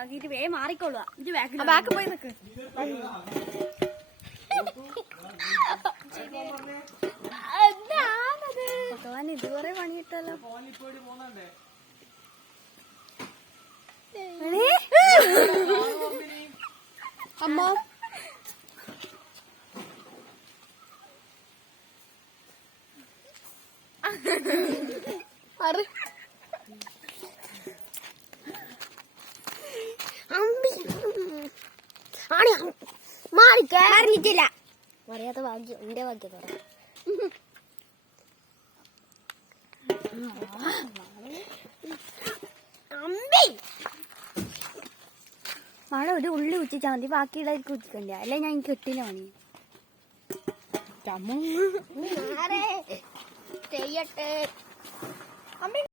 ആക്കിയിട്ട് വേഗം മാറിക്കൊള്ളുക. ഇത് ബാക്ക് പോയി നിൽക്ക്. ഭഗവാൻ ഇത് കുറെ പണിയിട്ടല്ലോ. അമ്മ മാറിക്കില്ല. അറിയാത്ത ഭാഗ്യം എന്റെ ഭാഗ്യത്തോടെ. മഴ ഒരു ഉള്ളി കുത്തിച്ചാൽ മതി, ബാക്കിയുള്ളവർക്ക് കുത്തിക്കണ്ട. അല്ലെ ഞാൻ കെട്ടില്ല പണി ചെയ്യട്ടെ.